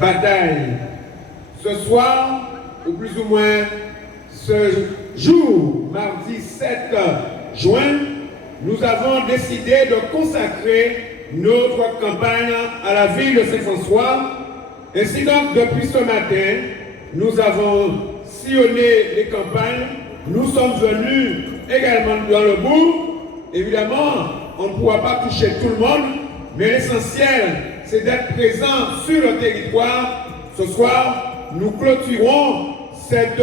bataille. Ce soir, ou plus ou moins ce jour, mardi 7 juin, nous avons décidé de consacrer notre campagne à la ville de Saint-François. Ainsi donc, depuis ce matin, nous avons sillonné les campagnes. Nous sommes venus également dans le bourg. Évidemment, on ne pourra pas toucher tout le monde, mais l'essentiel, c'est d'être présent sur le territoire. Ce soir, nous clôturons cette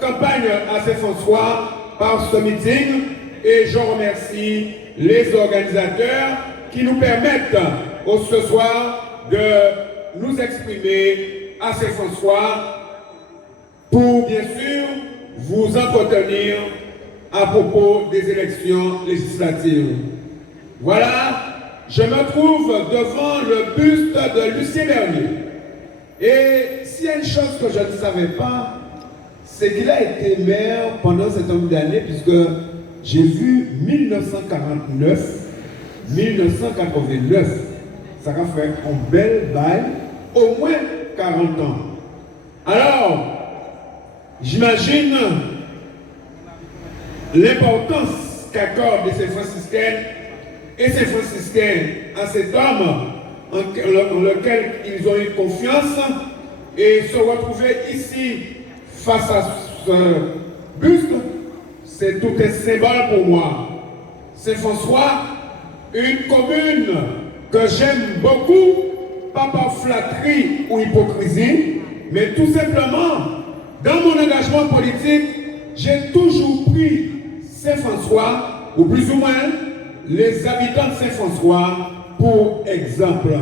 campagne à Saint-François par ce meeting et je remercie les organisateurs qui nous permettent ce soir de nous exprimer à Saint-François pour bien sûr vous entretenir à propos des élections législatives. Voilà, je me trouve devant le buste de Lucien Bernier. Et s'il y a une chose que je ne savais pas, c'est qu'il a été maire pendant cet nombre d'années, puisque j'ai vu 1949, 1989. Ça va faire un bel bail, au moins 40 ans. Alors, j'imagine l'importance qu'accordent ces franciscaines et ces franciscains à cet homme en lequel ils ont eu confiance et se retrouver ici face à ce buste, c'est tout un symbole pour moi. Saint-François, une commune que j'aime beaucoup, pas par flatterie ou hypocrisie, mais tout simplement, dans mon engagement politique, j'ai toujours pris Saint-François, ou plus ou moins les habitants de Saint-François, pour exemple.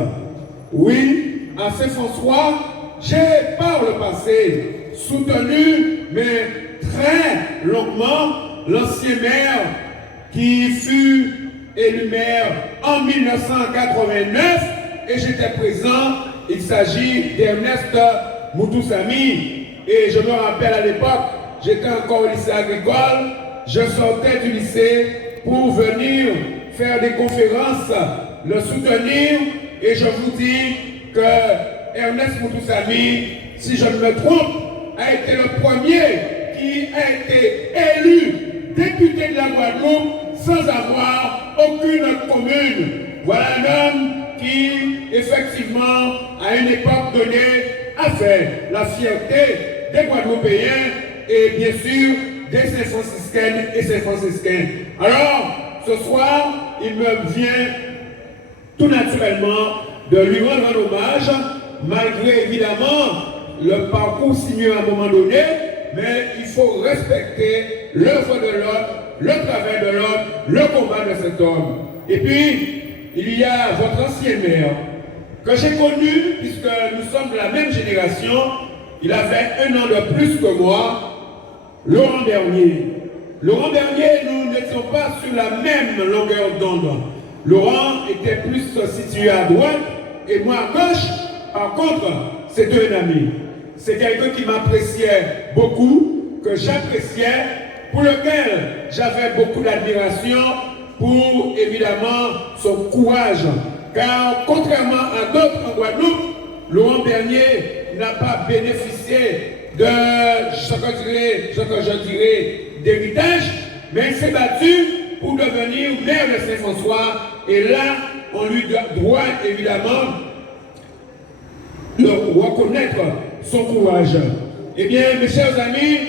Oui, à Saint-François, j'ai par le passé soutenu, mais très longuement, l'ancien maire qui fut élu maire en 1989 et j'étais présent. Il s'agit d'Ernest Moutoussamy et je me rappelle à l'époque, j'étais encore au lycée agricole, je sortais du lycée pour venir faire des conférences, le soutenir et je vous dis que Ernest Moutoussamy, si je ne me trompe, a été le premier qui a été élu député de la Guadeloupe sans avoir aucune commune. Voilà un homme qui, effectivement, à une époque donnée, a fait la fierté des Guadeloupéens et bien sûr des Saint-Franciscaines et Saint-Franciscains. Alors, ce soir, il me vient tout naturellement de lui rendre un hommage, malgré évidemment le parcours sinueux à un moment donné, mais il faut respecter l'œuvre de l'autre, le travail de l'autre, le combat de cet homme. Et puis, il y a votre ancien maire, que j'ai connu, puisque nous sommes de la même génération, il avait 1 an de plus que moi, Laurent Bernier. Laurent Bernier, nous n'étions pas sur la même longueur d'onde. Laurent était plus situé à droite et moi à gauche. Par contre, c'était un ami. C'est quelqu'un qui m'appréciait beaucoup, que j'appréciais, pour lequel j'avais beaucoup d'admiration pour, évidemment, son courage. Car, contrairement à d'autres en Guadeloupe, Laurent Bernier n'a pas bénéficié de ce que je dirais d'héritage, mais il s'est battu pour devenir maire de Saint-François. Et là, on lui doit évidemment reconnaître son courage. Eh bien, mes chers amis,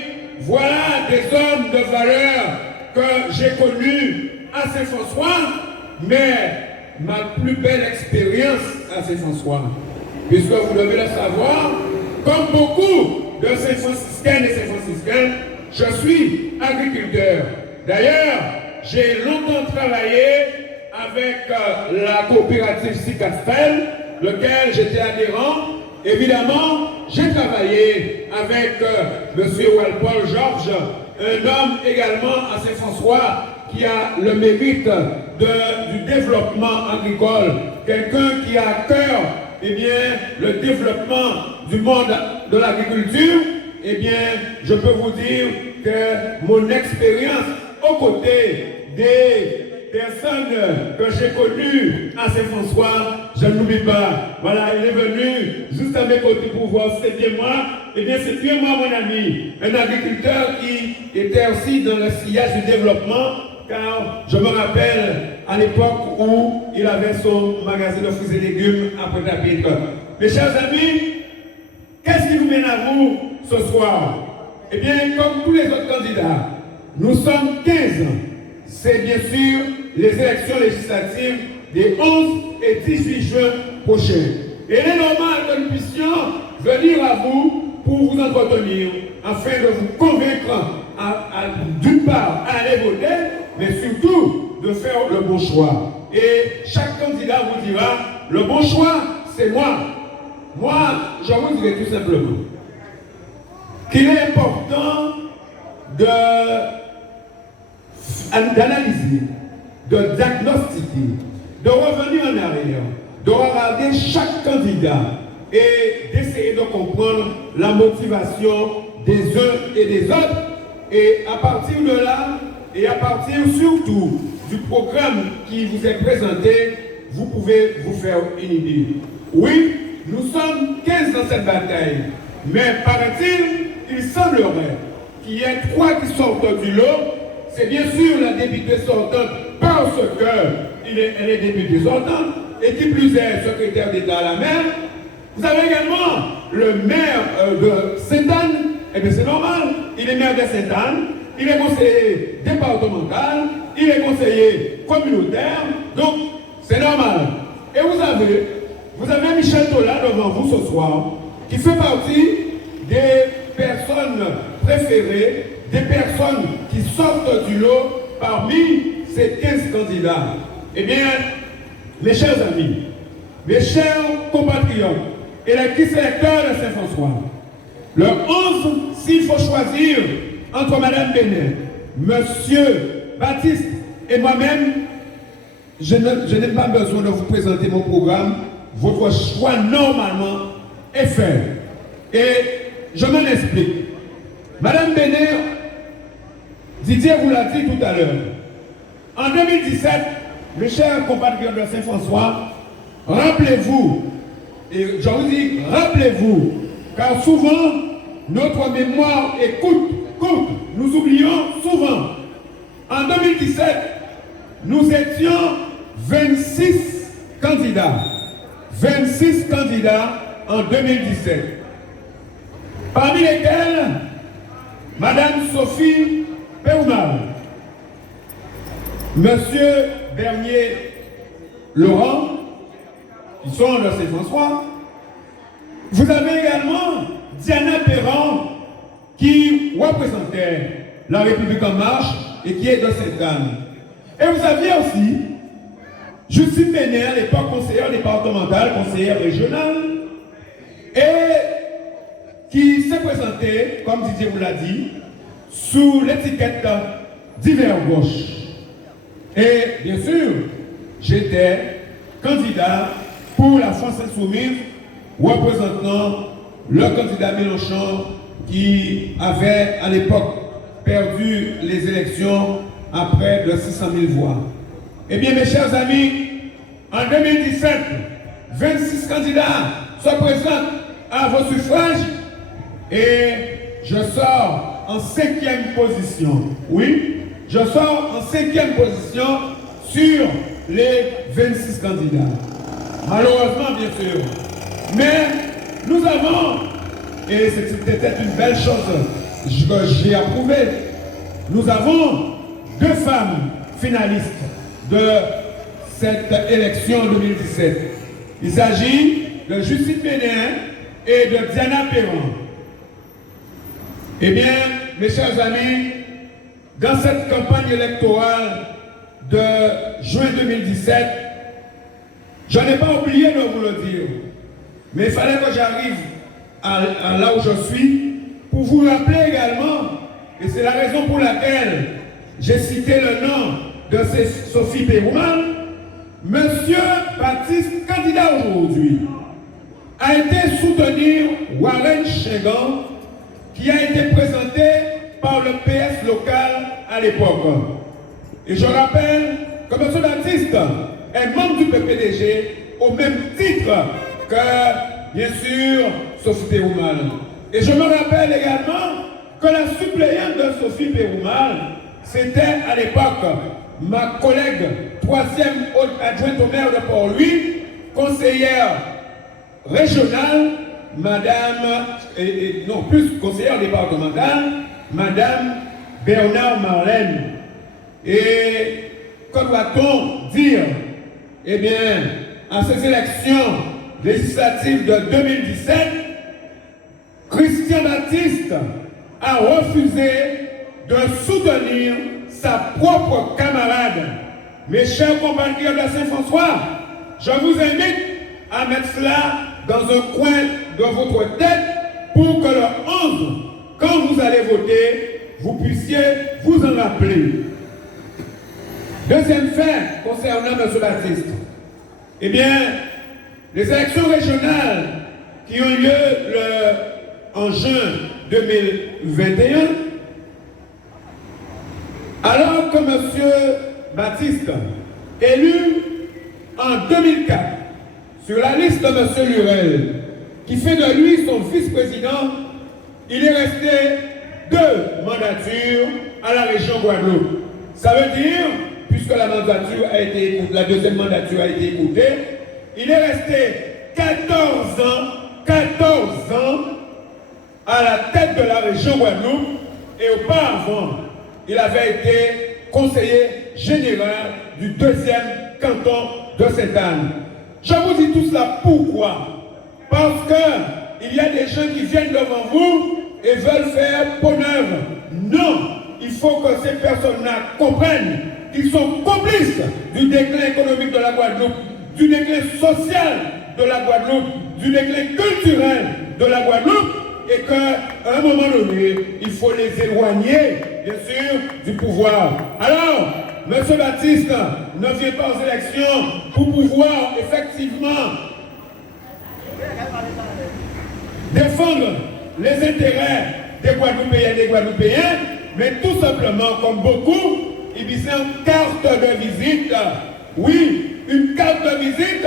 voilà des hommes de valeur que j'ai connus à Saint-François, mais ma plus belle expérience à Saint-François, puisque vous devez le savoir, comme beaucoup de Saint-Franciscaines et Saint-Franciscains, je suis agriculteur. D'ailleurs, j'ai longtemps travaillé avec la coopérative Cicatfel, lequel j'étais adhérent. Évidemment, j'ai travaillé avec M. Walpol Georges, un homme également à Saint-François qui a le mérite du développement agricole, quelqu'un qui a à cœur le développement du monde de l'agriculture. Eh bien, je peux vous dire que mon expérience aux côtés des personnes que j'ai connues à Saint-François, je ne l'oublie pas. Voilà, il est venu juste à mes côtés pour voir si c'est bien moi. Eh bien, c'est bien moi, mon ami, un agriculteur qui était aussi dans le sillage du développement, car je me rappelle à l'époque où il avait son magasin de fruits et légumes à Pointe-à-Pitre. Mes chers amis, qu'est-ce qui nous mène à vous ce soir? Eh bien, comme tous les autres candidats, nous sommes 15. C'est bien sûr les élections législatives des 11 et 18 juin prochains. Et il est normal que nous puissions venir à vous pour vous entretenir, afin de vous convaincre, d'une part, à aller voter, mais surtout de faire le bon choix. Et chaque candidat vous dira, le bon choix, c'est moi. Moi, je vous dirai tout simplement qu'il est important d'analyser, de diagnostiquer, de revenir en arrière, de regarder chaque candidat et d'essayer de comprendre la motivation des uns et des autres. Et à partir de là, et à partir surtout du programme qui vous est présenté, vous pouvez vous faire une idée. Oui, nous sommes 15 dans cette bataille, mais paraît-il, il semblerait qu'il y ait 3 qui sortent du lot. C'est bien sûr la députée sortante parce qu'elle est députée sortante et qui plus est secrétaire d'État à la mer. Vous avez également le maire de Sainte-Anne. Eh bien c'est normal, il est maire de Sainte-Anne, il est conseiller départemental, il est conseiller communautaire, donc c'est normal. Et vous avez Michel Tola devant vous ce soir, qui fait partie des personnes préférées, des personnes qui sortent du lot parmi ces 15 candidats. Eh bien, mes chers amis, mes chers compatriotes, électrices électeurs de Saint-François, le 11, s'il faut choisir entre Mme Bénin, Monsieur Baptiste et moi-même, je n'ai pas besoin de vous présenter mon programme. Votre choix, normalement, est fait. Et je m'en explique. Mme Bénin, Didier vous l'a dit tout à l'heure. En 2017, mes chers compatriotes de Saint-François, rappelez-vous, et je vous dis, rappelez-vous, car souvent, notre mémoire est courte, nous oublions souvent. En 2017, nous étions 26 candidats. 26 candidats en 2017. Parmi lesquels, Madame Sophie Péoumal, Monsieur Bernier-Laurent, qui sont de Saint-François. Vous avez également Diana Perron, qui représentait la République en marche et qui est de Sainte-Anne. Et vous aviez aussi Justine Bénet, à l'époque conseillère départementale, conseillère régionale, et qui s'est présentée, comme Didier vous l'a dit, sous l'étiquette d'hiver gauche. Et bien sûr, j'étais candidat pour la France Insoumise, représentant le candidat Mélenchon qui avait à l'époque perdu les élections à près de 600 000 voix. Eh bien, mes chers amis, en 2017, 26 candidats se présentent à vos suffrages et je sors en 5e position. Oui, je sors en 5e position sur les 26 candidats. Malheureusement, bien sûr. Mais nous avons, et c'était une belle chose que j'ai approuvée, nous avons 2 femmes finalistes de cette élection 2017. Il s'agit de Justine Bénin et de Diana Perron. Eh bien, mes chers amis, dans cette campagne électorale de juin 2017, je n'ai pas oublié de vous le dire, mais il fallait que j'arrive à là où je suis pour vous rappeler également, et c'est la raison pour laquelle j'ai cité le nom de Sophie Pérouman, Monsieur Baptiste, candidat aujourd'hui, a été soutenir Warren Chegan, qui a été présenté par le PS local à l'époque. Et je rappelle que M. Baptiste est membre du PPDG au même titre que, bien sûr, Sophie Péroumal. Et je me rappelle également que la suppléante de Sophie Péroumal, c'était à l'époque ma collègue, 3e adjointe au maire de Port-Louis, conseillère régionale, madame, non plus conseillère départementale, madame Bernard Marlène. Et que doit-on dire? Eh bien, à ces élections législatives de 2017, Christian Baptiste a refusé de soutenir sa propre camarade. Mes chers compatriotes de Saint-François, je vous invite à mettre cela dans un coin de votre tête pour que le 11, quand vous allez voter, vous puissiez vous en rappeler. Deuxième fait concernant M. Baptiste. Eh bien, les élections régionales qui ont lieu en juin 2021, alors que M. Baptiste, élu en 2004 sur la liste de M. Lurel, qui fait de lui son vice-président, il est resté 2 mandatures à la région Guadeloupe. Ça veut dire, puisque la deuxième mandature a été écoutée, il est resté 14 ans à la tête de la région Guadeloupe, et auparavant, il avait été conseiller général du 2e canton de Sainte-Anne. Je vous dis tout cela pourquoi? Parce qu'il y a des gens qui viennent devant vous et veulent faire peau neuve. Non, il faut que ces personnes-là comprennent qu'ils sont complices du déclin économique de la Guadeloupe, du déclin social de la Guadeloupe, du déclin culturel de la Guadeloupe, et qu'à un moment donné, il faut les éloigner, bien sûr, du pouvoir. Alors, M. Baptiste ne vient pas aux élections pour pouvoir effectivement défendre les intérêts des Guadeloupéens et des Guadeloupéens, mais tout simplement, comme beaucoup, il visait une carte de visite. Oui, une carte de visite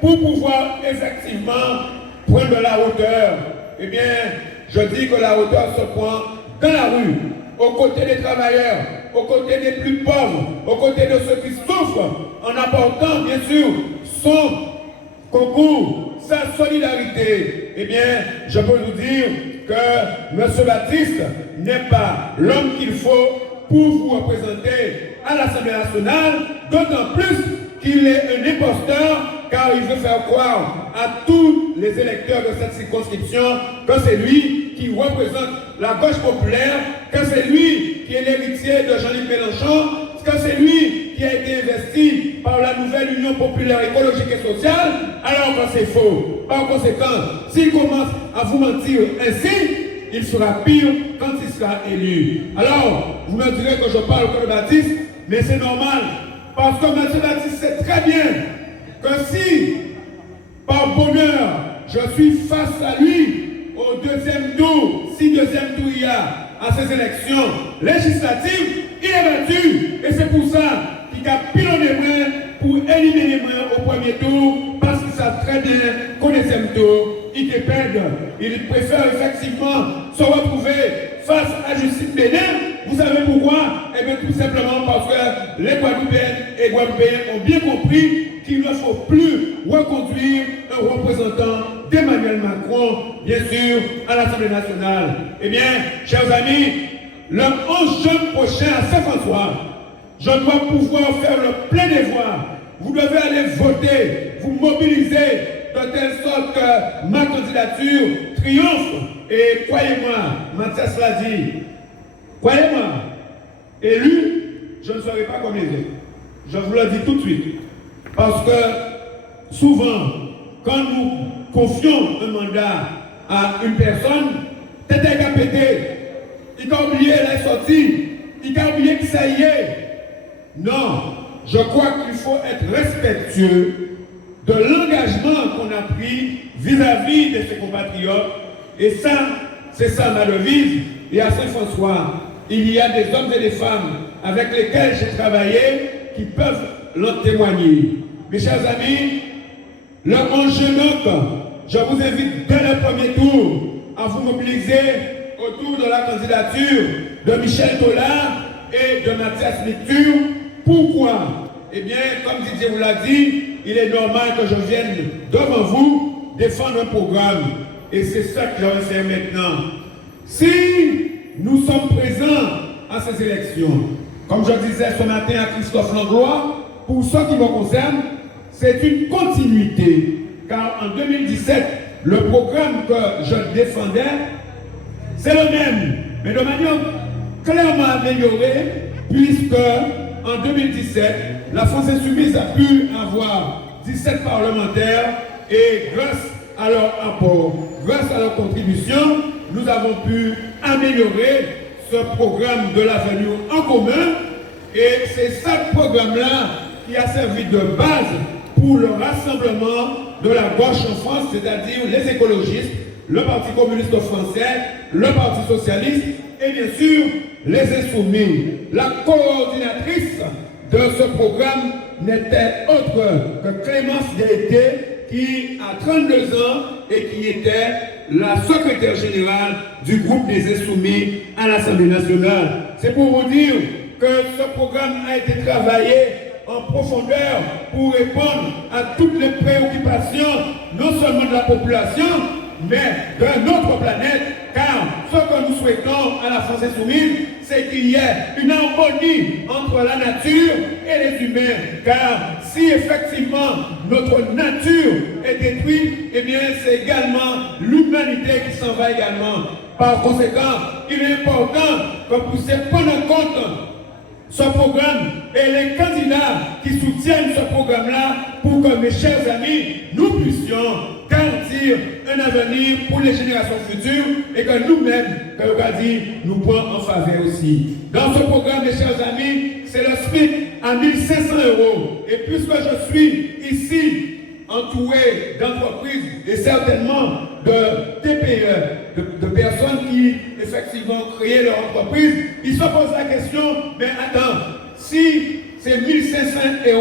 pour pouvoir effectivement prendre de la hauteur. Eh bien, je dis que la hauteur se prend dans la rue, aux côtés des travailleurs, aux côtés des plus pauvres, aux côtés de ceux qui souffrent, en apportant bien sûr son concours, sa solidarité. Eh bien, je peux vous dire que M. Baptiste n'est pas l'homme qu'il faut pour vous représenter à l'Assemblée nationale, d'autant plus qu'il est un imposteur, car il veut faire croire à tous les électeurs de cette circonscription que c'est lui qui représente la gauche populaire, que c'est lui qui est l'héritier de Jean-Luc Mélenchon, que c'est lui qui a été investi par la nouvelle Union populaire écologique et sociale, alors que c'est faux. Par conséquent, s'il commence à vous mentir ainsi, il sera pire quand il sera élu. Alors, vous me direz que je parle que de Baptiste, mais c'est normal, parce que M. Baptiste sait très bien que si, par bonheur, je suis face à lui au 2e tour, si 2e tour il y a à ces élections législatives, il est battu. Et c'est pour ça qu'il a pilonné les mains pour éliminer les mains au 1er tour, parce qu'ils savent très bien qu'au 2e tour, ils dépendent. Ils préfèrent effectivement se retrouver face à Justine Bénin. Vous savez pourquoi? Eh bien, tout simplement parce que les Guadeloupéennes et Guadeloupéens ont bien compris qu'il ne faut plus reconduire un représentant d'Emmanuel Macron, bien sûr, à l'Assemblée nationale. Eh bien, chers amis, le 11 juin prochain à Saint-François, je dois pouvoir faire le plein devoir. Vous devez aller voter, vous mobiliser, de telle sorte que ma candidature triomphe. Et croyez-moi, Mathias l'a dit, croyez-moi, élu, je ne serai pas comme les autres. Je vous le dis tout de suite. Parce que souvent, quand nous confions un mandat à une personne, tête à péter, il a oublié la sortie, il a oublié que ça y est. Non, je crois qu'il faut être respectueux de l'engagement qu'on a pris vis-à-vis de ses compatriotes. Et ça, c'est ça ma devise. Et à Saint-François, il y a des hommes et des femmes avec lesquels j'ai travaillé qui peuvent l'en témoigner. Mes chers amis, Le 11 juin, je vous invite dès le premier tour à vous mobiliser autour de la candidature de Michel Tollard et de Mathias Lecture. Pourquoi? Eh bien, comme Didier vous l'a dit, il est normal que je vienne devant vous défendre un programme. Et c'est ça que je vais faire maintenant. Si nous sommes présents à ces élections, comme je disais ce matin à Christophe Langlois, pour ce qui me concerne, c'est une continuité. Car en 2017, le programme que je défendais, c'est le même, mais de manière clairement améliorée, puisque en 2017, la France Insoumise a pu avoir 17 parlementaires et grâce à leur apport, grâce à leur contribution, nous avons pu améliorer ce programme de l'avenir en commun. Et c'est ce programme-là qui a servi de base pour le rassemblement de la gauche en France, c'est-à-dire les écologistes, le Parti communiste français, le Parti socialiste et bien sûr les insoumis. La coordinatrice de ce programme n'était autre que Clémence Gaëté, qui a 32 ans et qui était la secrétaire générale du groupe des Insoumis à l'Assemblée nationale. C'est pour vous dire que ce programme a été travaillé en profondeur pour répondre à toutes les préoccupations, non seulement de la population, mais de notre planète, car ce que nous souhaitons à la France Insoumise, c'est qu'il y ait une harmonie entre la nature et les humains, car si effectivement notre nature est détruite, eh bien c'est également l'humanité qui s'en va également. Par conséquent, il est important que vous puissiez prendre en compte ce programme et les candidats qui soutiennent ce programme-là pour que, mes chers amis, nous puissions garantir un avenir pour les générations futures et que nous-mêmes, comme on a dit, nous prenons en faveur aussi. Dans ce programme, mes chers amis, c'est le SMIC à 1 500 €. Et puisque je suis ici entouré d'entreprises et certainement de TPE, de personnes qui effectivement créent leur entreprise, ils se posent la question, mais attends, si c'est 1 500 €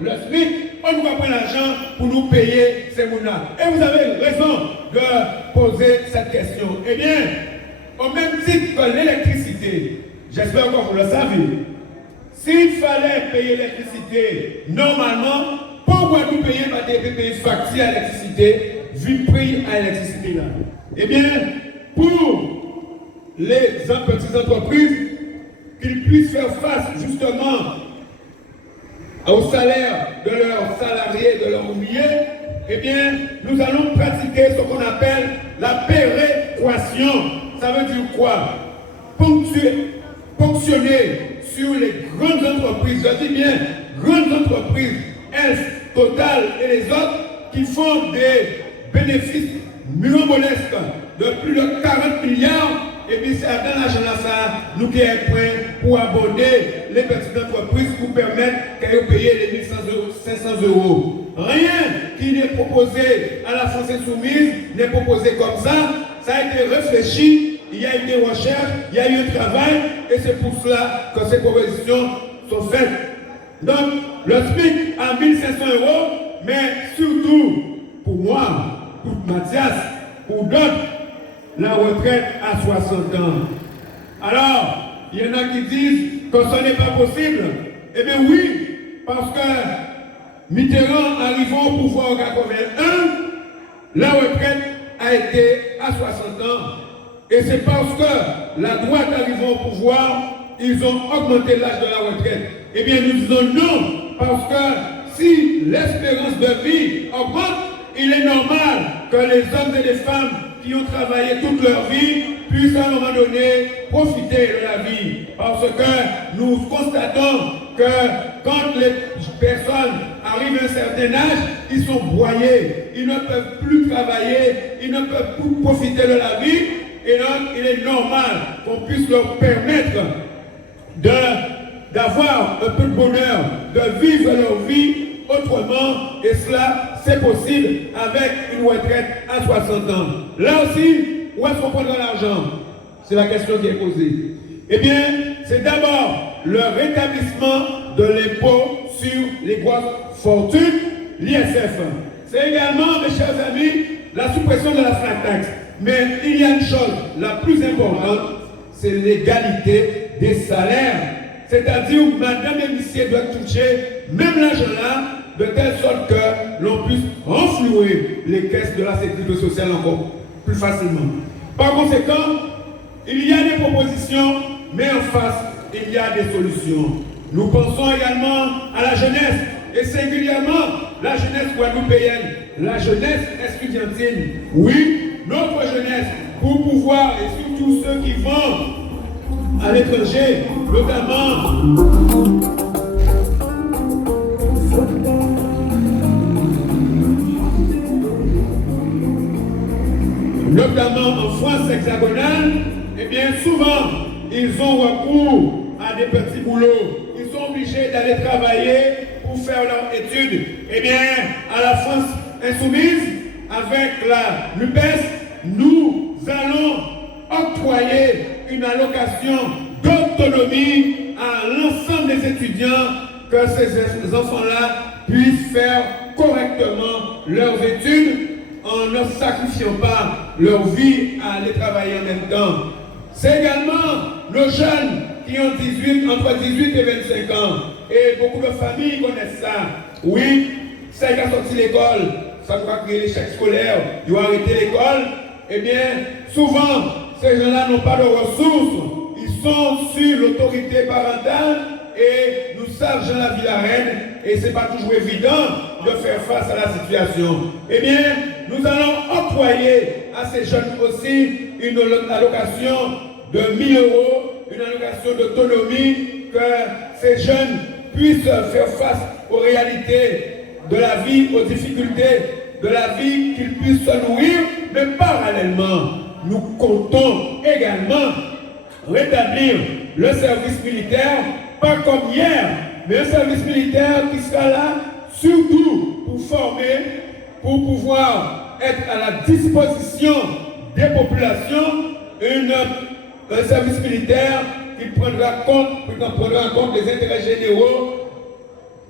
le SMIC, on nous va prendre l'argent pour nous payer ces mounas. Et vous avez raison de poser cette question. Eh bien, au même titre que l'électricité, j'espère que vous le savez, s'il fallait payer l'électricité normalement, pourquoi nous payons pas des factures à l'électricité, vu le prix à l'électricité là? Eh bien, pour les petites entreprises, qu'ils puissent faire face justement au salaire de leurs salariés, de leurs ouvriers, eh bien, nous allons pratiquer ce qu'on appelle la péréquation. Ça veut dire quoi? Ponctionner sur les grandes entreprises, je dis bien grandes entreprises, Total et les autres, qui font des bénéfices mirobolesques de plus de 40 milliards, et puis c'est dans l'argent là, nous qui sommes prêts pour abonder les petites entreprises pour permettre qu'elles payent les 500 €. Rien qui n'est proposé à la France Insoumise n'est proposé comme ça. Ça a été réfléchi, il y a eu des recherches, il y a eu un travail, et c'est pour cela que ces propositions sont faites. Donc, le SMIC à 1 500 €, mais surtout, pour moi, pour Mathias, pour d'autres, la retraite à 60 ans. Alors, il y en a qui disent que ce n'est pas possible. Eh bien oui, parce que Mitterrand arrivant au pouvoir en 81, la retraite a été à 60 ans. Et c'est parce que la droite arrivant au pouvoir, ils ont augmenté l'âge de la retraite. Eh bien, nous disons non, parce que si l'espérance de vie augmente, il est normal que les hommes et les femmes qui ont travaillé toute leur vie puissent à un moment donné profiter de la vie. Parce que nous constatons que quand les personnes arrivent à un certain âge, ils sont broyés, ils ne peuvent plus travailler, ils ne peuvent plus profiter de la vie. Et donc, il est normal qu'on puisse leur permettre d'avoir un peu de bonheur, de vivre leur vie autrement, et cela, c'est possible avec une retraite à 60 ans. Là aussi, où est-ce qu'on prendra l'argent? C'est la question qui est posée. Eh bien, c'est d'abord le rétablissement de l'impôt sur les grosses fortunes, l'ISF. C'est également, mes chers amis, la suppression de la flat tax. Mais il y a une chose, la plus importante, c'est l'égalité des salaires. C'est-à-dire que madame et monsieur doivent toucher même l'argent-là, de telle sorte que l'on puisse renflouer les caisses de la sécurité sociale encore plus facilement. Par conséquent, il y a des propositions, mais en face, il y a des solutions. Nous pensons également à la jeunesse, et singulièrement la jeunesse guadeloupéenne, la jeunesse estudiantine. Oui, notre jeunesse, pour pouvoir, et surtout ceux qui vont à l'étranger, notamment en France hexagonale, eh bien souvent, ils ont recours à des petits boulots. Ils sont obligés d'aller travailler pour faire leurs études. Eh bien, à la France insoumise, avec la NUPES, nous allons octroyer une allocation d'autonomie à l'ensemble des étudiants, que ces enfants-là puissent faire correctement leurs études en ne sacrifiant pas leur vie à aller travailler en même temps. C'est également nos jeunes qui ont entre 18 et 25 ans. Et beaucoup de familles connaissent ça. Oui, ça y a sorti l'école, ça doit créer l'échec scolaire, ils ont arrêté l'école. Eh bien, souvent, ces gens-là n'ont pas de ressources. Ils sont sur l'autorité parentale et nous savons Jean la Villarène et ce n'est pas toujours évident de faire face à la situation. Eh bien, nous allons octroyer à ces jeunes aussi une allocation de 1 000 €, une allocation d'autonomie, que ces jeunes puissent faire face aux réalités de la vie, aux difficultés de la vie, qu'ils puissent se nourrir, mais parallèlement, nous comptons également rétablir le service militaire, pas comme hier, mais un service militaire qui sera là surtout pour former, pour pouvoir être à la disposition des populations, un service militaire qui prendra en compte des intérêts généraux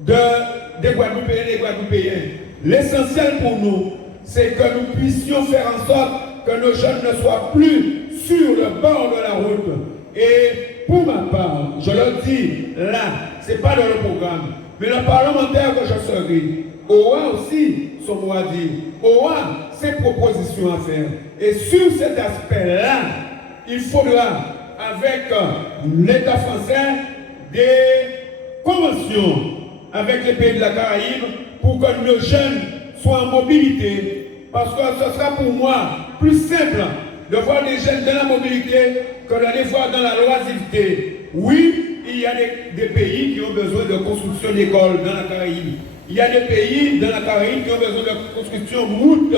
des Guadeloupéens et des Guadeloupéens. L'essentiel pour nous, c'est que nous puissions faire en sorte que nos jeunes ne soient plus sur le bord de la route. Et pour ma part, je le dis là, ce n'est pas dans le programme, mais le parlementaire que je serai aura aussi son mot à dire, aura ses propositions à faire. Et sur cet aspect-là, il faudra, avec l'État français, des conventions avec les pays de la Caraïbe pour que nos jeunes soient en mobilité. Parce que ce sera pour moi plus simple de voir des jeunes dans la mobilité que d'aller voir dans la loisiveté. Oui, il y a des pays qui ont besoin de construction d'écoles dans la Caraïbe. Il y a des pays dans la Caraïbe qui ont besoin de construction de routes.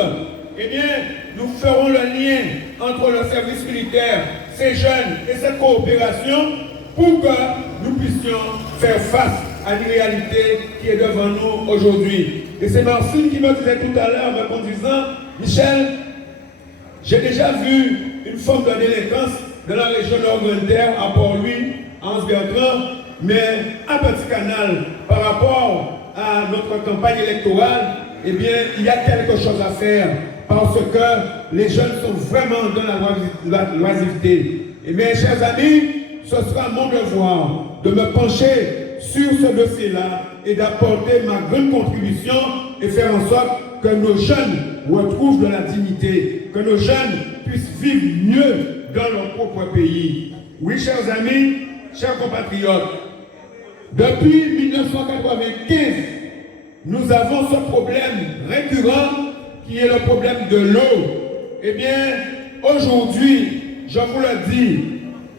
Eh bien, nous ferons le lien entre le service militaire, ces jeunes et cette coopération pour que nous puissions faire face à une réalité qui est devant nous aujourd'hui. Et c'est Marcine qui me disait tout à l'heure, en me disant, Michel, j'ai déjà vu une forme de délinquance dans la région nord-orientale, à Port-Louis, à Anse-Bertrand, mais à Petit Canal, par rapport à notre campagne électorale, eh bien, il y a quelque chose à faire, parce que les jeunes sont vraiment dans la loisiveté. Et mes chers amis, ce sera mon devoir de me pencher sur ce dossier-là et d'apporter ma grande contribution et faire en sorte que nos jeunes retrouvent de la dignité, que nos jeunes puissent vivre mieux dans leur propre pays. Oui, chers amis, chers compatriotes, depuis 1995, nous avons ce problème récurrent qui est le problème de l'eau. Eh bien, aujourd'hui, je vous le dis,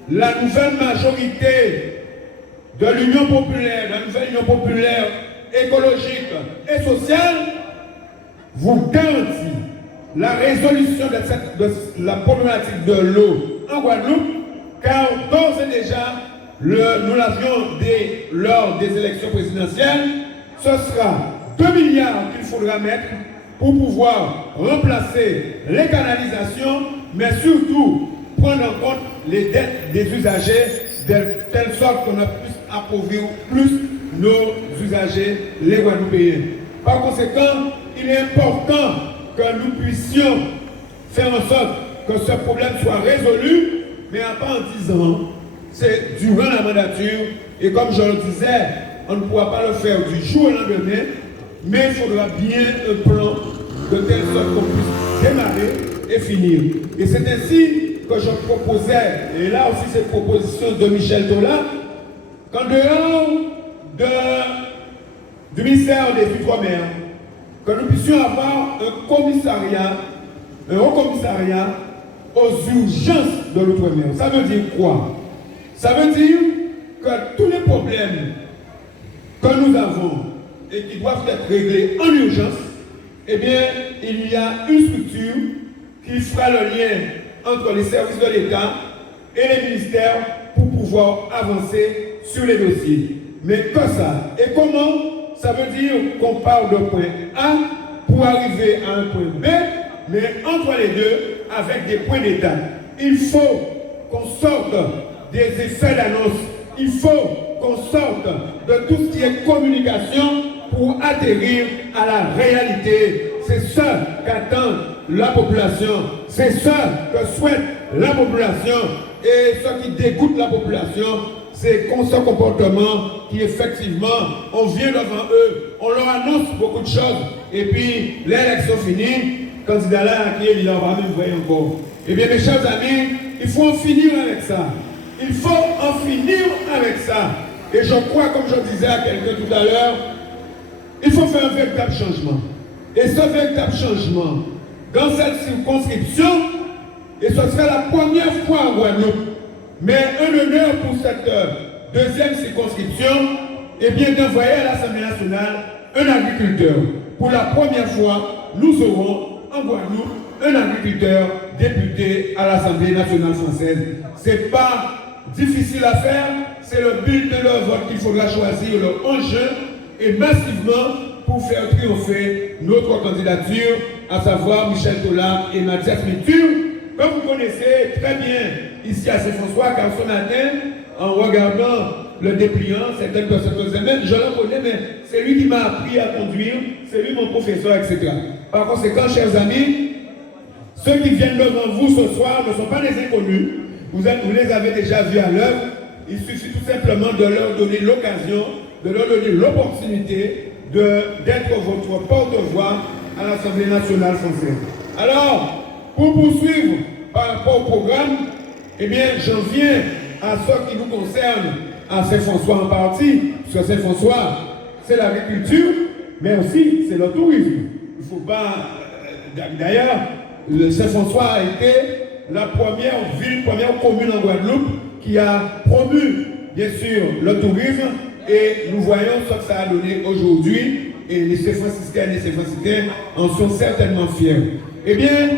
la nouvelle majorité de l'Union populaire, la nouvelle Union populaire écologique et sociale, vous garantit la résolution de la problématique de l'eau en Guadeloupe, car d'ores et déjà, nous l'avions dit lors des élections présidentielles, ce sera 2 milliards qu'il faudra mettre pour pouvoir remplacer les canalisations, mais surtout prendre en compte les dettes des usagers de telle sorte qu'on puisse appauvrir plus nos usagers, les Guadeloupéens. Par conséquent, il est important que nous puissions faire en sorte que ce problème soit résolu, mais pas en disant, c'est durant la mandature, et comme je le disais, on ne pourra pas le faire du jour au lendemain, mais il faudra bien un plan de telle sorte qu'on puisse démarrer et finir. Et c'est ainsi que je proposais, et là aussi cette proposition de Michel Tola, qu'en dehors du ministère des Outre-mer, que nous puissions avoir un commissariat, un haut commissariat aux urgences de l'outre-mer. Ça veut dire quoi? Ça veut dire que tous les problèmes que nous avons et qui doivent être réglés en urgence, eh bien, il y a une structure qui fera le lien entre les services de l'État et les ministères pour pouvoir avancer sur les dossiers. Mais que ça? Et comment? Ça veut dire qu'on part de point A pour arriver à un point B, mais entre les deux, avec des points d'état. Il faut qu'on sorte des effets d'annonce. Il faut qu'on sorte de tout ce qui est communication pour atterrir à la réalité. C'est ça qu'attend la population. C'est ça que souhaite la population. Et ce qui dégoûte la population, c'est ce comportement qui effectivement, on vient devant eux, on leur annonce beaucoup de choses, et puis l'élection finie, candidat là, qui est là, on va même voir encore. Eh bien mes chers amis, il faut en finir avec ça. Il faut en finir avec ça. Et je crois, comme je disais à quelqu'un tout à l'heure, il faut faire un véritable changement. Et ce véritable changement, dans cette circonscription, et ce sera la première fois en Guadeloupe, mais un honneur pour cette deuxième circonscription, et bien d'envoyer à l'Assemblée nationale un agriculteur. Pour la première fois, nous aurons en Guadeloupe un agriculteur député à l'Assemblée nationale française. Ce n'est pas difficile à faire, c'est le bulletin de vote qu'il faudra choisir le 11 juin et massivement pour faire triompher notre candidature, à savoir Michel Tola et Mathias Mitur. Comme vous connaissez très bien ici à Saint-François, car ce matin, en regardant le dépliant, certaines personnes me disaient, même je le connais, mais c'est lui qui m'a appris à conduire, c'est lui mon professeur, etc. Par conséquent, chers amis, ceux qui viennent devant vous ce soir ne sont pas des inconnus, vous les avez déjà vus à l'œuvre, il suffit tout simplement de leur donner l'occasion, de leur donner l'opportunité d'être votre porte-voix à l'Assemblée nationale française. Alors, pour poursuivre par rapport au programme, eh bien, j'en viens à ce qui nous concerne à Saint-François en partie, parce que Saint-François, c'est l'agriculture, mais aussi c'est le tourisme. Il ne faut pas... D'ailleurs, Saint-François a été la première ville, première commune en Guadeloupe qui a promu, bien sûr, le tourisme, et nous voyons ce que ça a donné aujourd'hui, et les Saint-Franciscains et les Saint-Franciscains en sont certainement fiers. Eh bien,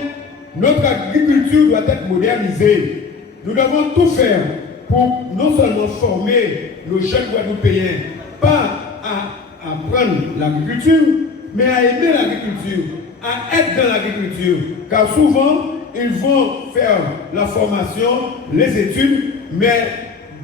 notre agriculture doit être modernisée. Nous devons tout faire pour non seulement former nos jeunes Guadeloupéens, pas à apprendre l'agriculture, mais à aimer l'agriculture, à être dans l'agriculture. Car souvent, ils vont faire la formation, les études, mais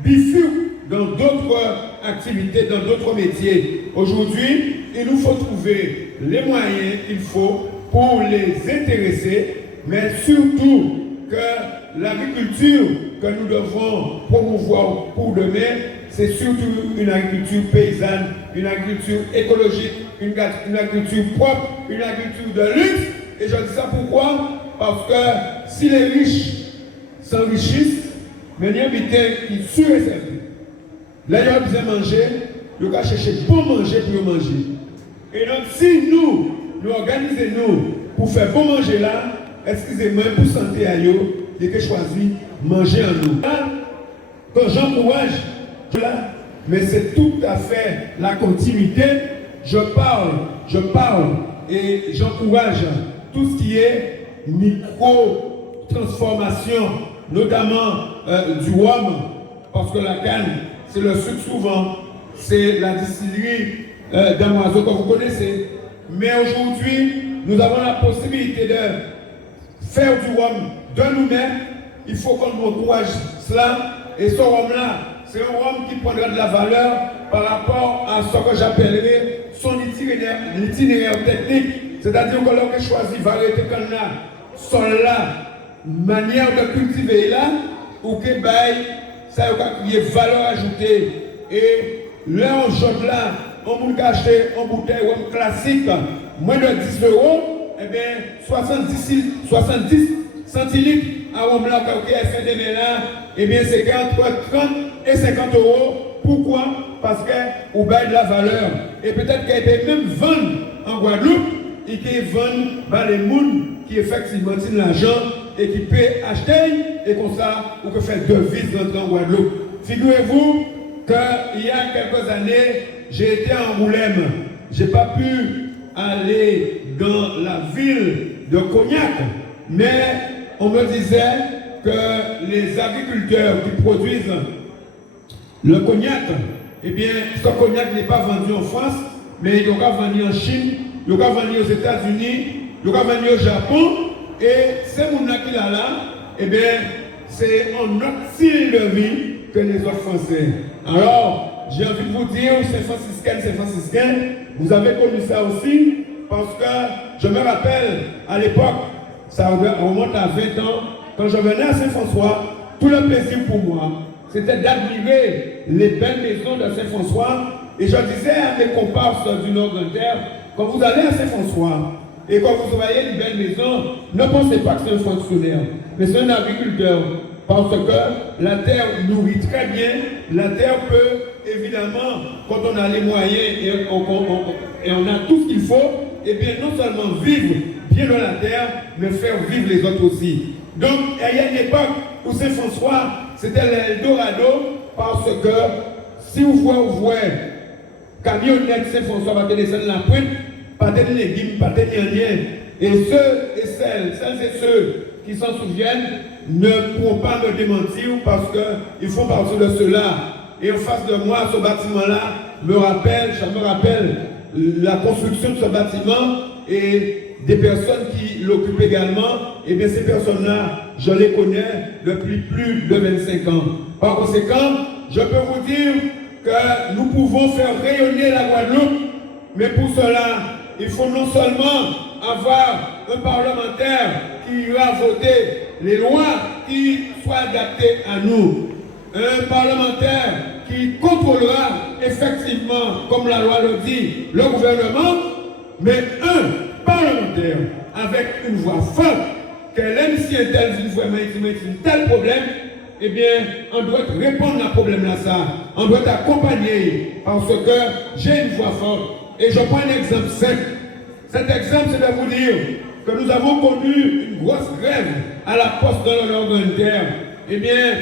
bifurquent dans d'autres activités, dans d'autres métiers. Aujourd'hui, il nous faut trouver les moyens qu'il faut pour les intéresser, mais surtout que l'agriculture que nous devons promouvoir pour demain, c'est surtout une agriculture paysanne, une agriculture écologique, une agriculture propre, une agriculture de luxe. Et je dis ça pourquoi? Parce que si les riches s'enrichissent, mais il y a des qui sont et servis. Là, ils ont besoin de manger, ils vont chercher bon manger pour manger. Et donc, si nous organisons pour faire bon manger là, excusez-moi, pour santé à eux, et que choisi manger en nous. Quand j'encourage, mais c'est tout à fait la continuité. Je parle et j'encourage tout ce qui est micro-transformation, notamment du rhum, parce que la canne, c'est le sucre souvent, c'est la distillerie d'un oiseau que vous connaissez. Mais aujourd'hui, nous avons la possibilité de faire du rhum de nous-mêmes. Il faut qu'on encourage cela. Et ce rhum-là, c'est un rhum qui prendra de la valeur par rapport à ce que j'appellerais son itinéraire technique. c'est-à-dire que l'on a choisi variété qu'on a, sol là, manière de cultiver là, ou que ça a une valeur ajoutée. Et là, on jette là, on peut acheter une bouteille classique, moins de 10 euros, et bien 70 centilitres à un blanc qui est fait des mélanges, et bien c'est entre 30 et 50 euros. Pourquoi? Parce que vous avez de la valeur. Et peut-être qu'elle peut même vendre en Guadeloupe et qu'elle vend par les gens qui effectivement ont l'argent et qui peut acheter et comme ça, ou que faire devises dans en Guadeloupe. Figurez-vous qu'il y a quelques années, j'ai été à Angoulême. Je n'ai pas pu aller dans la ville de Cognac, mais on me disait que les agriculteurs qui produisent le cognac, eh bien, ce cognac n'est pas vendu en France, mais il est vendu en Chine, il est vendu aux États-Unis, il est vendu au Japon, et ces gens qui sont là, eh bien, c'est un autre style de vie que les autres Français. Alors, j'ai envie de vous dire, Saint-Franciscain, vous avez connu ça aussi, parce que je me rappelle, à l'époque, ça remonte à 20 ans, quand je venais à Saint-François, tout le plaisir pour moi, c'était d'admirer les belles maisons de Saint-François. Et je disais à mes comparses du Nord de Terre, quand vous allez à Saint-François et quand vous voyez une belle maison, ne pensez pas que c'est un fonctionnaire, mais c'est un agriculteur. Parce que la terre nourrit très bien, la terre peut, évidemment, quand on a les moyens et on a tout ce qu'il faut, et bien non seulement vivre bien dans la terre, mais faire vivre les autres aussi. Donc, il y a une époque où Saint-François, c'était l'Eldorado, parce que si vous voyez, camionnette Saint-François va descendre la pointe, pas de légumes, pas de rien. Et ceux et celles et ceux qui s'en souviennent ne pourront pas me démentir parce qu'ils font partie de cela. Et en face de moi, ce bâtiment-là je me rappelle la construction de ce bâtiment et des personnes qui l'occupent également. Et bien ces personnes-là, je les connais depuis plus de 25 ans. Par conséquent, je peux vous dire que nous pouvons faire rayonner la Guadeloupe, mais pour cela, il faut non seulement avoir un parlementaire qui ira voter les lois qui soient adaptées à nous, un parlementaire qui contrôlera effectivement, comme la loi le dit, le gouvernement, mais un parlementaire avec une voix forte, que même si un tel tel problème, eh bien, on doit répondre à ce problème-là, on doit accompagner, parce que j'ai une voix forte. Et je prends un exemple simple. Cet exemple, c'est de vous dire que nous avons connu une grosse grève à la poste de l'Ordre de Terre. Eh bien,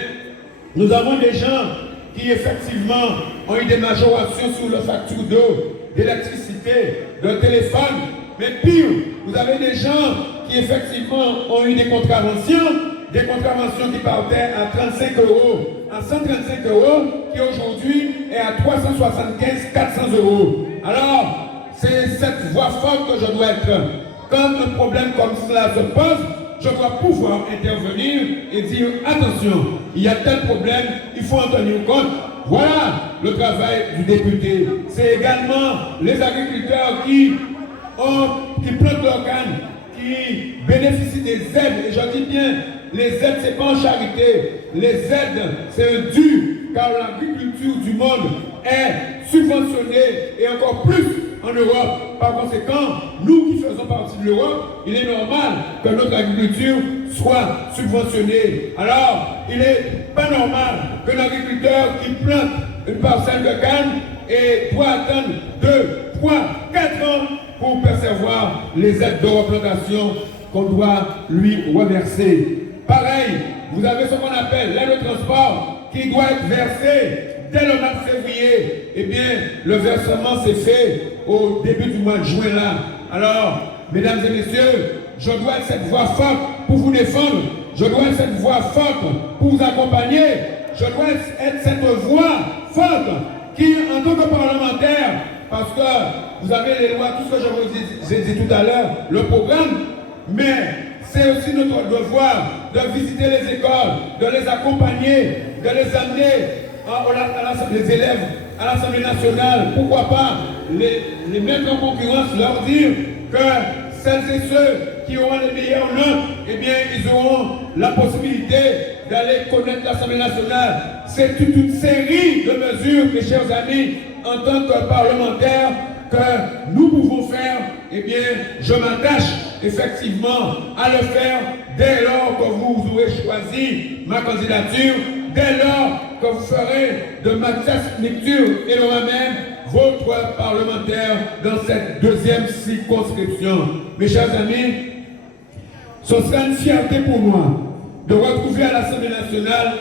nous avons des gens qui, effectivement, ont eu des majorations sur leur facture d'eau, d'électricité, de téléphone. Mais pire, vous avez des gens qui, effectivement, ont eu des contraventions qui partaient à 35 euros, à 135 euros, qui aujourd'hui est à 375, 400 euros. Alors, c'est cette voix forte que je dois être. Quand un problème comme cela se pose, je dois pouvoir intervenir et dire attention, il y a tel problème, il faut en tenir compte. Voilà le travail du député. C'est également les agriculteurs qui plantent leur canne, qui bénéficient des aides. Et je dis bien, les aides, ce n'est pas en charité. Les aides, c'est un dû, car l'agriculture du monde est subventionnée et encore plus en Europe. Par conséquent, nous qui faisons partie de l'Europe, il est normal que notre agriculture soit subventionnée. Alors, il n'est pas normal qu'un agriculteur qui plante une parcelle de canne et doit attendre 2, 3, 4 ans pour percevoir les aides de replantation qu'on doit lui reverser. Pareil, vous avez ce qu'on appelle l'aide de transport qui doit être versée dès le mois de février. Eh bien, le versement s'est fait au début du mois de juin là. Alors, mesdames et messieurs, je dois être cette voix forte pour vous défendre. Je dois être cette voix forte pour vous accompagner. Je dois être cette voix forte qui, en tant que parlementaire, parce que vous avez les lois, tout ce que je vous ai dit tout à l'heure, le programme, mais c'est aussi notre devoir de visiter les écoles, de les accompagner, de les amener les élèves à l'Assemblée nationale. Pourquoi pas les mettre en concurrence, leur dire que celles et ceux qui auront les meilleures notes, eh bien, ils auront la possibilité d'aller connaître l'Assemblée nationale. C'est toute une série de mesures, mes chers amis, en tant que parlementaires, que nous pouvons faire. Eh bien, je m'attache effectivement à le faire dès lors que vous aurez choisi ma candidature, dès lors que vous ferez de Mathias Nicture et Laurent même votre parlementaire dans cette deuxième circonscription. Mes chers amis, ce sera une fierté pour moi de retrouver à l'Assemblée nationale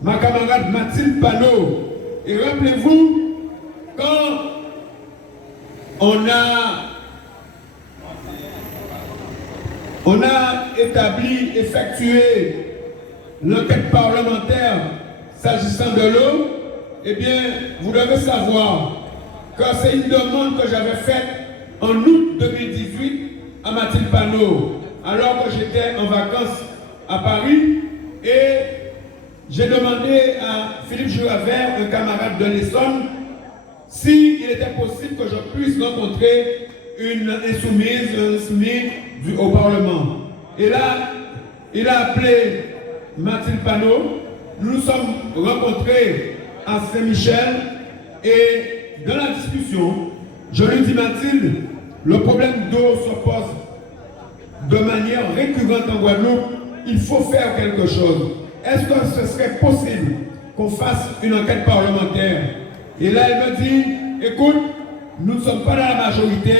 ma camarade Mathilde Panot. Et rappelez-vous, quand on a effectué l'enquête parlementaire s'agissant de l'eau, eh bien, vous devez savoir que c'est une demande que j'avais faite en août 2018 à Mathilde Panot, alors que j'étais en vacances à Paris, et j'ai demandé à Philippe Juravert, un camarade de l'Essonne, s'il était possible que je puisse rencontrer une insoumise, un soumis au Parlement. Et là, il a appelé Mathilde Panot. Nous nous sommes rencontrés à Saint-Michel et dans la discussion, je lui dis, Mathilde, le problème d'eau se pose de manière récurrente en Guadeloupe. Il faut faire quelque chose. Est-ce que ce serait possible qu'on fasse une enquête parlementaire? Et là, elle me dit, écoute, nous ne sommes pas dans la majorité,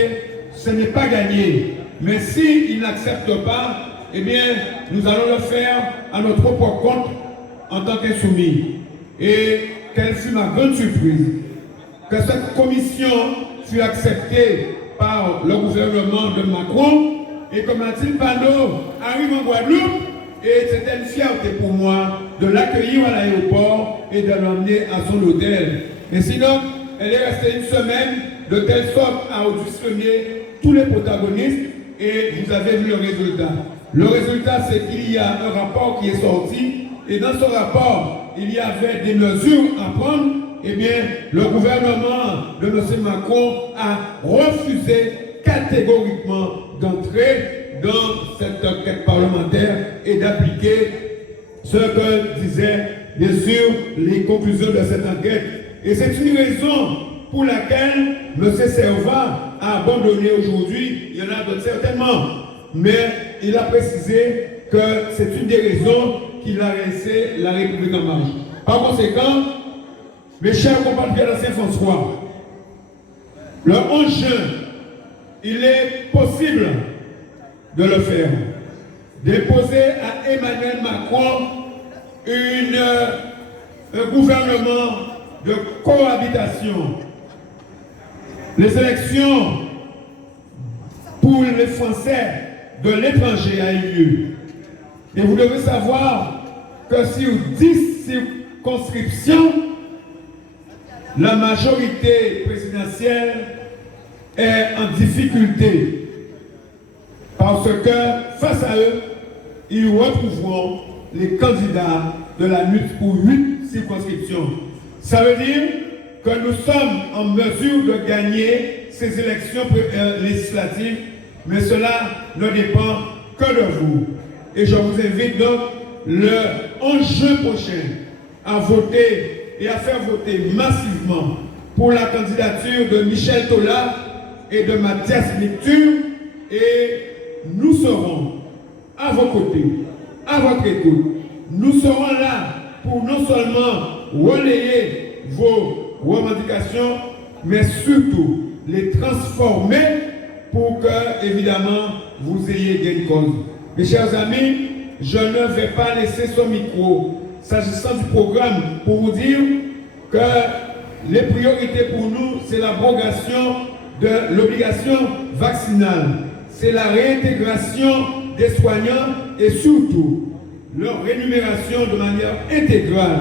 ce n'est pas gagné. Mais s'ils n'acceptent pas, eh bien, nous allons le faire à notre propre compte en tant qu'insoumis. Et quelle fut ma grande surprise que cette commission fut acceptée par le gouvernement de Macron et que Mathilde Panot arrive en Guadeloupe. Et c'était une fierté pour moi de l'accueillir à l'aéroport et de l'emmener à son hôtel. Et sinon, elle est restée une semaine de telle sorte à auditionner tous les protagonistes et vous avez vu le résultat. Le résultat, c'est qu'il y a un rapport qui est sorti et dans ce rapport, il y avait des mesures à prendre. Eh bien, le gouvernement de M. Macron a refusé catégoriquement d'entrer dans cette enquête parlementaire et d'appliquer ce que disaient, bien sûr, les conclusions de cette enquête. Et c'est une raison pour laquelle M. Servat a abandonné aujourd'hui. Il y en a d'autres certainement. Mais il a précisé que c'est une des raisons qu'il a laissé la République en marche. Par conséquent, mes chers compatriotes de Saint-François, le 11 juin, il est possible de le faire. Déposer à Emmanuel Macron un gouvernement de cohabitation. Les élections pour les Français de l'étranger a eu lieu. Et vous devez savoir que sur 10 circonscriptions, la majorité présidentielle est en difficulté. Parce que face à eux, ils retrouveront les candidats de la lutte pour 8 circonscriptions. Ça veut dire que nous sommes en mesure de gagner ces élections législatives, mais cela ne dépend que de vous. Et je vous invite donc le 11 juin prochain à voter et à faire voter massivement pour la candidature de Michel Tola et de Mathias Nicture, et nous serons à vos côtés, à votre écoute. Nous serons là pour non seulement relayer vos revendications, mais surtout les transformer pour que, évidemment, vous ayez gain de cause. Mes chers amis, je ne vais pas laisser ce micro, s'agissant du programme, pour vous dire que les priorités pour nous, c'est l'abrogation de l'obligation vaccinale, c'est la réintégration des soignants et surtout leur rémunération de manière intégrale.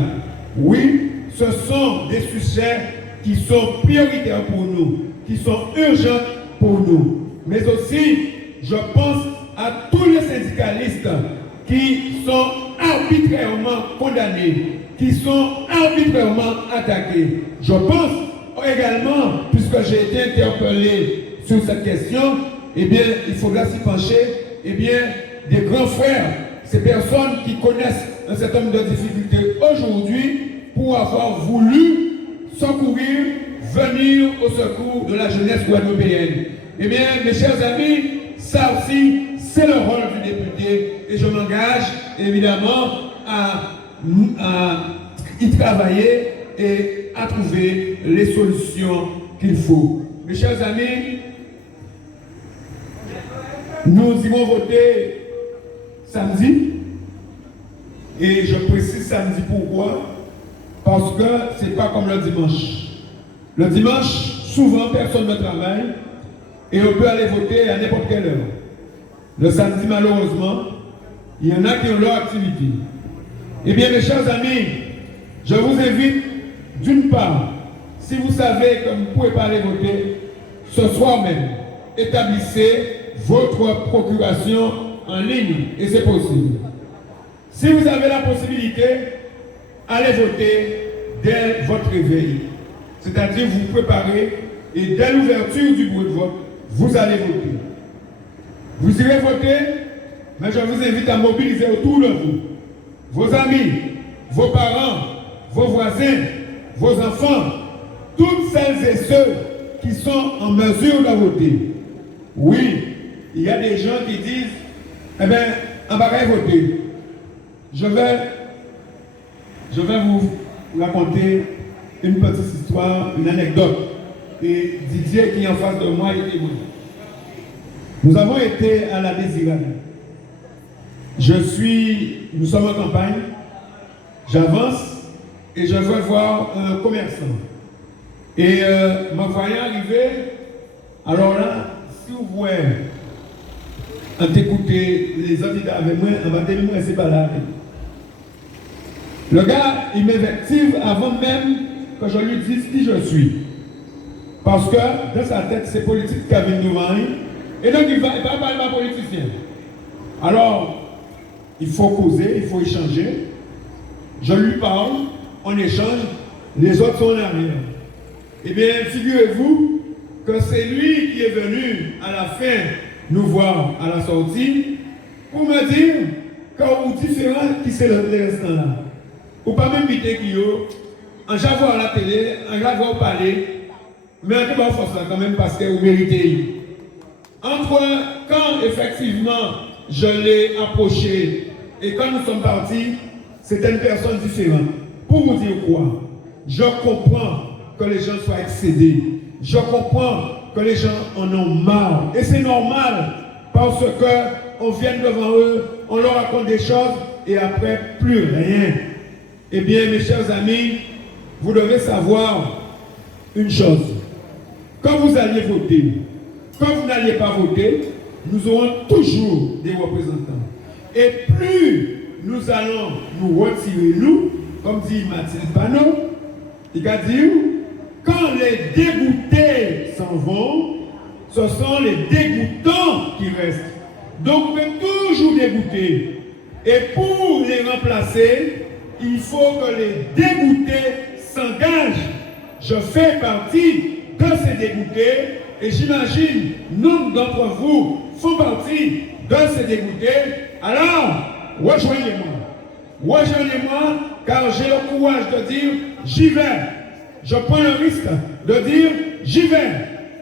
Oui, ce sont des sujets qui sont prioritaires pour nous, qui sont urgents pour nous. Mais aussi, je pense à tous les syndicalistes qui sont arbitrairement condamnés, qui sont arbitrairement attaqués. Je pense également, puisque j'ai été interpellé sur cette question, eh bien, il faudra s'y pencher, eh bien, des grands frères, ces personnes qui connaissent un certain nombre de difficultés aujourd'hui pour avoir voulu secourir, venir au secours de la jeunesse guadeloupéenne. Eh bien, mes chers amis, ça aussi, c'est le rôle du député et je m'engage évidemment à y travailler et à trouver les solutions qu'il faut. Mes chers amis, nous irons voter samedi et je précise samedi pourquoi, parce que ce n'est pas comme le dimanche. Le dimanche, souvent personne ne travaille et on peut aller voter à n'importe quelle heure. Le samedi, malheureusement, il y en a qui ont leur activité. Eh bien, mes chers amis, je vous invite, d'une part, si vous savez que vous ne pouvez pas aller voter, ce soir même, établissez votre procuration en ligne, et c'est possible. Si vous avez la possibilité, allez voter dès votre réveil. C'est-à-dire vous préparez et dès l'ouverture du bureau de vote, vous allez voter. Vous irez voter, mais je vous invite à mobiliser autour de vous vos amis, vos parents, vos voisins, vos enfants, toutes celles et ceux qui sont en mesure de voter. Oui, il y a des gens qui disent, eh bien, on va voter. Je vais vous raconter une petite histoire, une anecdote. Et Didier qui est en face de moi est témoin. Nous avons été à la Désirade. Nous sommes en campagne, j'avance et je veux voir un commerçant. Et me voyant arriver, alors là, si vous voyez, en t'écouter les autres avec moi, on va te dire, c'est pas là. Le gars, il m'invective avant même que je lui dise qui je suis. Parce que dans sa tête, c'est politique qui a venu devant lui. Et donc, il va parler de politicien. Alors, il faut causer, il faut échanger. Je lui parle, on échange, les autres sont en arrière. Eh bien, figurez-vous que c'est lui qui est venu à la fin nous voir à la sortie pour me dire qu'on est différent qui c'est le restant là. Ou pas même vite qui en j'avoue à la télé, en j'avoue au palais, mais en tout cas, force là quand même parce que vous méritez. Entre quand effectivement je l'ai approché et quand nous sommes partis, c'était une personne différente. Pour vous dire quoi? Je comprends que les gens soient excédés. Je comprends que les gens en ont marre. Et c'est normal parce qu'on vient devant eux, on leur raconte des choses et après plus rien. Eh bien, mes chers amis, vous devez savoir une chose. Quand vous alliez voter, quand vous n'alliez pas voter, nous aurons toujours des représentants. Et plus nous allons nous retirer, nous, comme dit Mathilde Panot, il va dire, quand les dégoûtés s'en vont, ce sont les dégoûtants qui restent. Donc, vous êtes toujours dégoûtés. Et pour les remplacer, il faut que les dégoûtés s'engagent. Je fais partie de ces dégoûtés et j'imagine, nombre d'entre vous font partie de ces dégoûtés. Alors, rejoignez-moi. Rejoignez-moi car j'ai le courage de dire j'y vais. Je prends le risque de dire j'y vais.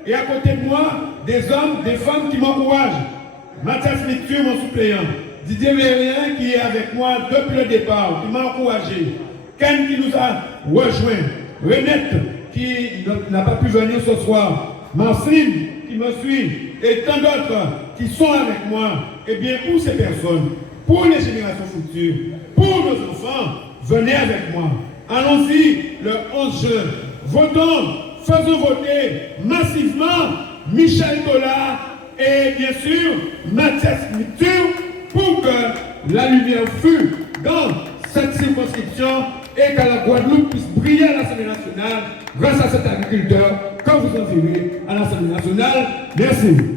Et à côté de moi, des hommes, des femmes qui m'encouragent. Mathias Micture, mon suppléant. Didier Mérien qui est avec moi depuis le départ, qui m'a encouragé. Ken qui nous a rejoint. Renette qui n'a pas pu venir ce soir. Marceline qui me suit. Et tant d'autres qui sont avec moi. Eh bien, pour ces personnes, pour les générations futures, pour nos enfants, venez avec moi. Allons-y le 11 juin. Votons, faisons voter massivement Michel Dollard et bien sûr Mathias Micture pour que la lumière fût dans cette circonscription et que la Guadeloupe puisse briller à l'Assemblée nationale grâce à cet agriculteur que vous enverrez à l'Assemblée nationale. Merci.